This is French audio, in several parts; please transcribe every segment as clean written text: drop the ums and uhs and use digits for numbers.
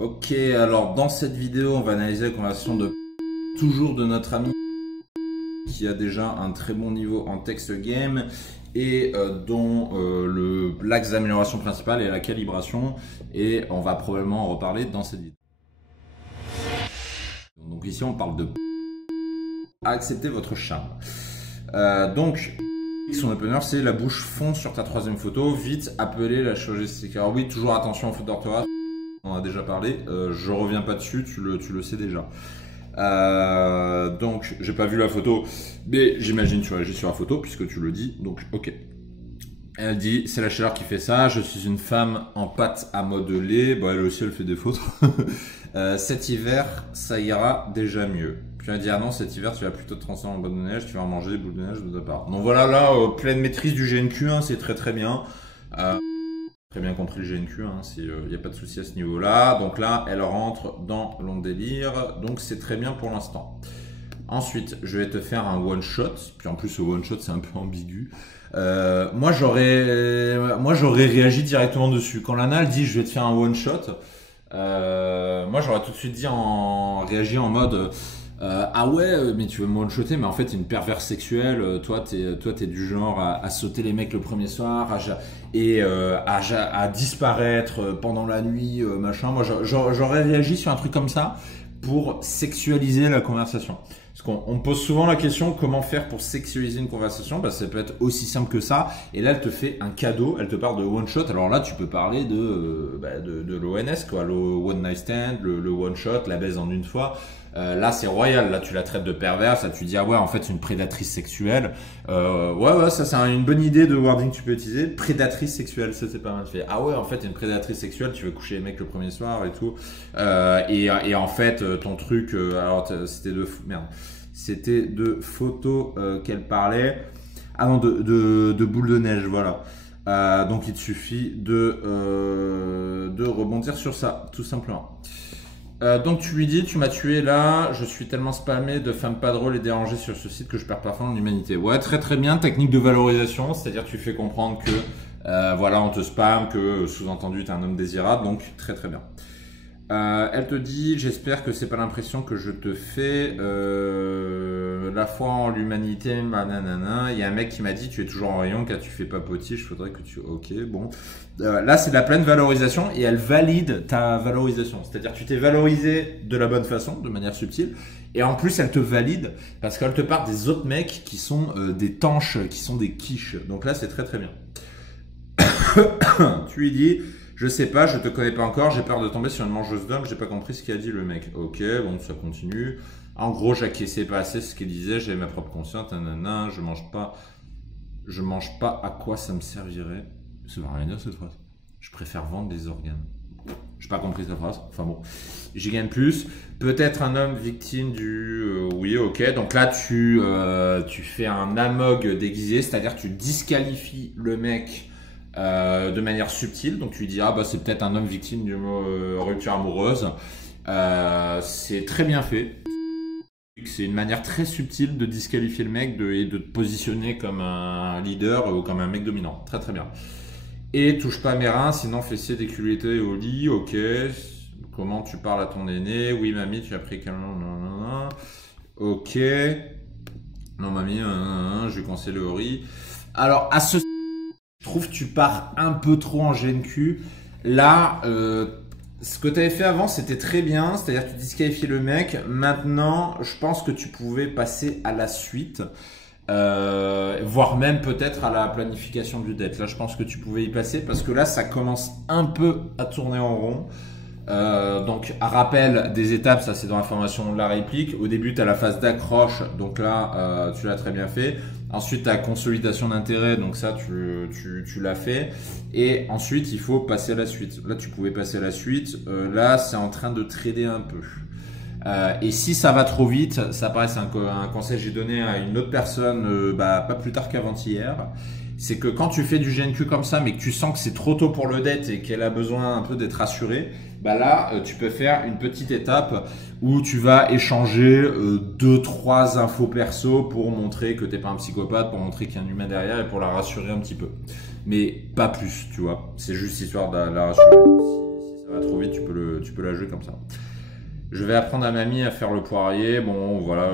Ok, alors dans cette vidéo, on va analyser la conversation toujours de notre ami qui a déjà un très bon niveau en text game et dont l'axe d'amélioration principal est la calibration, et on va probablement en reparler dans cette vidéo. Donc ici on parle de accepter votre charme. Donc son opener, c'est la bouche fond sur ta troisième photo, vite appeler la chirurgie esthétique. Alors oui, toujours attention aux fautes d'orthographe, on en a déjà parlé, je reviens pas dessus, tu le sais déjà. Donc j'ai pas vu la photo, mais j'imagine tu réagis sur la photo puisque tu le dis, donc ok. Elle dit c'est la chaleur qui fait ça, je suis une femme en pâte à modeler. Bon, elle aussi elle fait des fautes. Cet hiver ça ira déjà mieux. Puis elle dit ah non, cet hiver tu vas plutôt te transformer en boule de neige, tu vas en manger des boules de neige de ta part. Donc voilà, là pleine maîtrise du GNQ, hein, c'est très bien. Très bien compris le GNQ, hein, il n'y a pas de souci à ce niveau-là. Donc là, elle rentre dans long délire, donc c'est très bien pour l'instant. Ensuite, je vais te faire un one-shot, puis en plus, le one-shot, c'est un peu ambigu. Moi, j'aurais réagi directement dessus. Quand Lana, elle dit, je vais te faire un one-shot, moi, j'aurais tout de suite réagi en mode... ah ouais, mais tu veux me one-shotter, mais en fait t'es une perverse sexuelle, toi t'es du genre à sauter les mecs le premier soir, à disparaître pendant la nuit, machin. Moi j'aurais réagi sur un truc comme ça pour sexualiser la conversation. Parce qu'on me pose souvent la question comment faire pour sexualiser une conversation. Bah, ça peut être aussi simple que ça. Et là, elle te fait un cadeau, elle te parle de one shot. Alors là, tu peux parler de l'ONS, quoi, le one night stand, le one shot, la baise en une fois. Là, c'est royal. Là, tu la traites de perverse. Là, tu dis ah ouais, en fait, c'est une prédatrice sexuelle. Ouais, ça c'est une bonne idée de wording que tu peux utiliser. Prédatrice sexuelle, ça c'est pas mal fait. Ah ouais, en fait, t'es une prédatrice sexuelle. Tu veux coucher les mecs le premier soir et tout. Et en fait, ton truc, alors c'était de photos qu'elle parlait. Ah non, de boules de neige, voilà. Donc il te suffit de rebondir sur ça, tout simplement. Donc tu lui dis, tu m'as tué là, je suis tellement spammé de femmes pas drôles et dérangées sur ce site que je perds parfois en humanité. Ouais, très bien, technique de valorisation, c'est-à-dire tu fais comprendre que voilà, on te spamme, que sous-entendu tu es un homme désirable, donc très bien. Elle te dit, j'espère que c'est pas l'impression que je te fais, la foi en l'humanité, nanana. Il y a un mec qui m'a dit, tu es toujours en rayon, car tu fais pas potiche, faudrait que tu... Ok, bon. Là, c'est de la pleine valorisation et elle valide ta valorisation. C'est-à-dire, tu t'es valorisé de la bonne façon, de manière subtile. Et en plus, elle te valide parce qu'elle te parle des autres mecs qui sont des tanches, qui sont des quiches. Donc là, c'est très bien. Tu lui dis... Je sais pas, je te connais pas encore, j'ai peur de tomber sur une mangeuse d'hommes, j'ai pas compris ce qu'a dit le mec. Ok, bon, ça continue. En gros, j'acquiesçais pas assez ce qu'il disait, j'avais ma propre conscience, nanana, je mange pas, à quoi ça me servirait? Ça veut rien dire cette phrase. Je préfère vendre des organes. J'ai pas compris cette phrase, enfin bon. J'y gagne plus. Peut-être un homme victime du... oui, ok, donc là tu fais un amog déguisé, c'est-à-dire tu disqualifies le mec de manière subtile, donc tu lui dis ah bah c'est peut-être un homme victime d'une rupture amoureuse. C'est très bien fait, c'est une manière très subtile de disqualifier le mec et de te positionner comme un leader ou comme un mec dominant, très bien. Et touche pas à mes reins, sinon fessier déculotté au lit. Ok, comment tu parles à ton aîné? Oui mamie, tu as pris quel nom? Ok, non mamie, je lui conseille le riz. Alors à ce je trouve que tu pars un peu trop en GNQ. Là, ce que tu avais fait avant, c'était très bien. C'est-à-dire que tu disqualifiais le mec. Maintenant, je pense que tu pouvais passer à la suite. Voire même peut-être à la planification du date. Là, je pense que tu pouvais y passer parce que là, ça commence un peu à tourner en rond. Donc, à rappel des étapes, ça c'est dans la formation de la réplique. Au début, tu as la phase d'accroche, donc là, tu l'as très bien fait. Ensuite, tu as consolidation d'intérêt, donc ça, tu l'as fait. Et ensuite, il faut passer à la suite. Là, tu pouvais passer à la suite. Là, c'est en train de trader un peu. Et si ça va trop vite, ça paraît, c'est un conseil que j'ai donné à une autre personne, pas plus tard qu'avant-hier. C'est que quand tu fais du GNQ comme ça, mais que tu sens que c'est trop tôt pour le date et qu'elle a besoin un peu d'être rassurée, là, tu peux faire une petite étape où tu vas échanger 2-3 infos perso pour montrer que t'es pas un psychopathe, pour montrer qu'il y a un humain derrière et pour la rassurer un petit peu. Mais pas plus, tu vois. C'est juste histoire de la rassurer. Si ça Ça va trop vite, tu peux la jouer comme ça. Je vais apprendre à mamie à faire le poirier. Bon, voilà,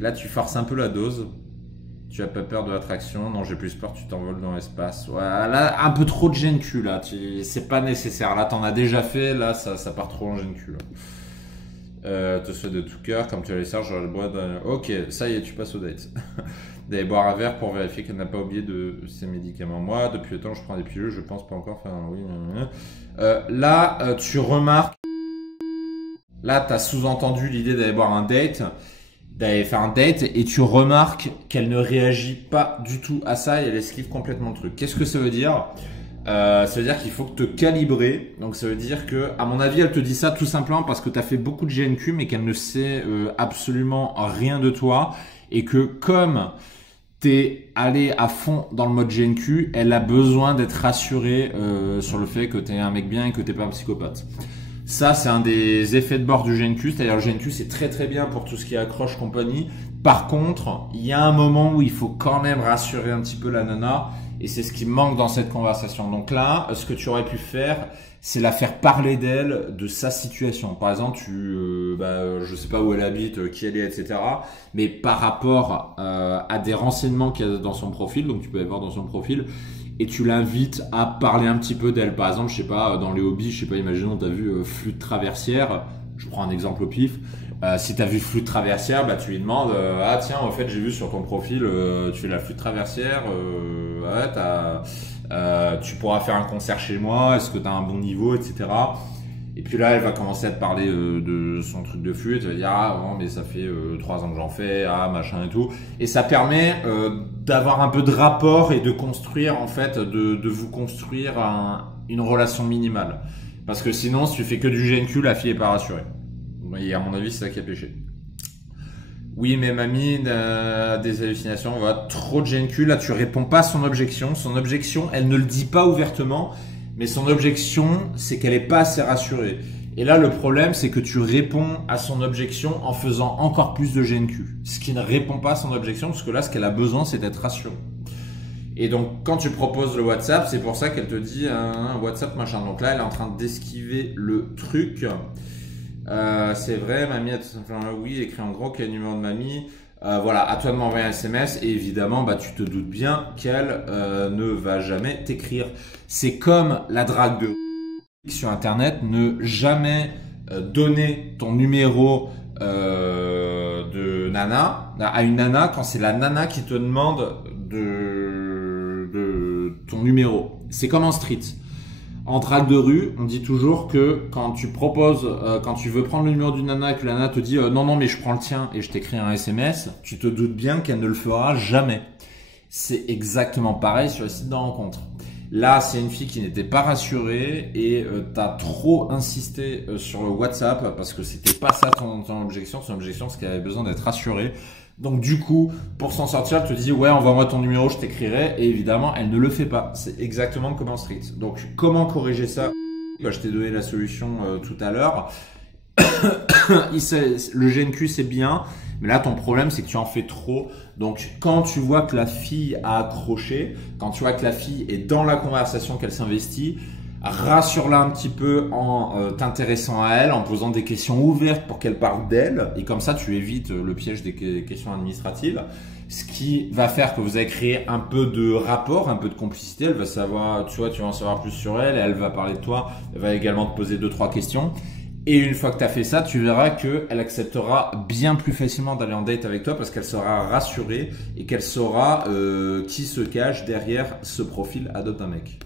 là tu forces un peu la dose. Tu as pas peur de l'attraction? Non, j'ai plus peur, tu t'envoles dans l'espace. Ouais, là, un peu trop de GNQ, là. C'est pas nécessaire. Là, t'en as déjà fait. Là, ça part trop en GNQ, là. Te souhaite de tout cœur, comme tu as les serges, j'aurai le bois. Ok, ça y est, tu passes au date. D'aller boire un verre pour vérifier qu'elle n'a pas oublié de ses médicaments. Moi, depuis le temps, je prends des pilules, je pense pas encore faire un oui. Là, tu remarques. Là, tu as sous-entendu l'idée d'aller boire un date, d'aller faire un date, et tu remarques qu'elle ne réagit pas du tout à ça et elle esquive complètement le truc. Qu'est-ce que ça veut dire? Ça veut dire qu'il faut te calibrer. Donc ça veut dire que, à mon avis, elle te dit ça tout simplement parce que tu as fait beaucoup de GNQ mais qu'elle ne sait absolument rien de toi et que comme t'es allé à fond dans le mode GNQ, elle a besoin d'être rassurée sur le fait que t'es un mec bien et que t'es pas un psychopathe. Ça, c'est un des effets de bord du GNQ, c'est-à-dire le GNQ, c'est très très bien pour tout ce qui est accroche compagnie. Par contre, il y a un moment où il faut quand même rassurer un petit peu la nana et c'est ce qui manque dans cette conversation. Donc là, ce que tu aurais pu faire, c'est la faire parler d'elle, de sa situation. Par exemple, je sais pas où elle habite, qui elle est, etc. Mais par rapport à des renseignements qu'il y a dans son profil, donc tu peux aller voir dans son profil, et tu l'invites à parler un petit peu d'elle. Par exemple, je sais pas, dans les hobbies, je sais pas, imaginons, tu as vu flûte traversière. Je prends un exemple au pif. Si tu as vu flûte traversière, bah, tu lui demandes ah tiens, en fait, j'ai vu sur ton profil, tu fais la flûte traversière. Ouais, tu pourras faire un concert chez moi. Est-ce que tu as un bon niveau, etc. Et puis là, elle va commencer à te parler de son truc de flûte. Elle va dire ah non, mais ça fait 3 ans que j'en fais, ah machin et tout. Et ça permet d'avoir un peu de rapport et de construire en fait, de vous construire une relation minimale. Parce que sinon, si tu fais que du GNQ, la fille est pas rassurée. Et à mon avis, c'est ça qui a péché. Oui, mais mamie, des hallucinations, on va trop de GNQ. Là, tu réponds pas à son objection. Son objection, elle ne le dit pas ouvertement. Mais son objection, c'est qu'elle n'est pas assez rassurée. Et là, le problème, c'est que tu réponds à son objection en faisant encore plus de GNQ. Ce qui ne répond pas à son objection, parce que là, ce qu'elle a besoin, c'est d'être rassurée. Et donc, quand tu proposes le WhatsApp, c'est pour ça qu'elle te dit un WhatsApp machin. Donc là, elle est en train d'esquiver le truc. C'est vrai, mamie, oui, écrit en gros quel numéro de mamie. Voilà, à toi de m'envoyer un SMS et évidemment, bah, tu te doutes bien qu'elle ne va jamais t'écrire. C'est comme la drague de sur Internet, ne jamais donner ton numéro de nana à une nana quand c'est la nana qui te demande de ton numéro. C'est comme en street. En drague de rue, on dit toujours que quand tu proposes, quand tu veux prendre le numéro d'une nana et que la nana te dit non mais je prends le tien et je t'écris un SMS, tu te doutes bien qu'elle ne le fera jamais. C'est exactement pareil sur les sites de rencontres. Là, c'est une fille qui n'était pas rassurée et t'as trop insisté sur le WhatsApp parce que c'était pas ça ton objection. Son objection, c'est qu'elle avait besoin d'être rassurée. Donc du coup, pour s'en sortir, elle te dit ouais, envoie-moi ton numéro, je t'écrirai. Et évidemment, elle ne le fait pas. C'est exactement comme en street. Donc comment corriger ça? Je t'ai donné la solution tout à l'heure. Le GNQ, c'est bien. Mais là, ton problème, c'est que tu en fais trop. Donc, quand tu vois que la fille a accroché, quand tu vois que la fille est dans la conversation, qu'elle s'investit, rassure-la un petit peu en t'intéressant à elle, en posant des questions ouvertes pour qu'elle parle d'elle. Et comme ça, tu évites le piège des questions administratives. Ce qui va faire que vous allez créer un peu de rapport, un peu de complicité. Elle va savoir, tu vois, tu vas en savoir plus sur elle. Elle va parler de toi. Elle va également te poser 2-3 questions. Et une fois que tu as fait ça, tu verras qu'elle acceptera bien plus facilement d'aller en date avec toi parce qu'elle sera rassurée et qu'elle saura qui se cache derrière ce profil adopte un mec.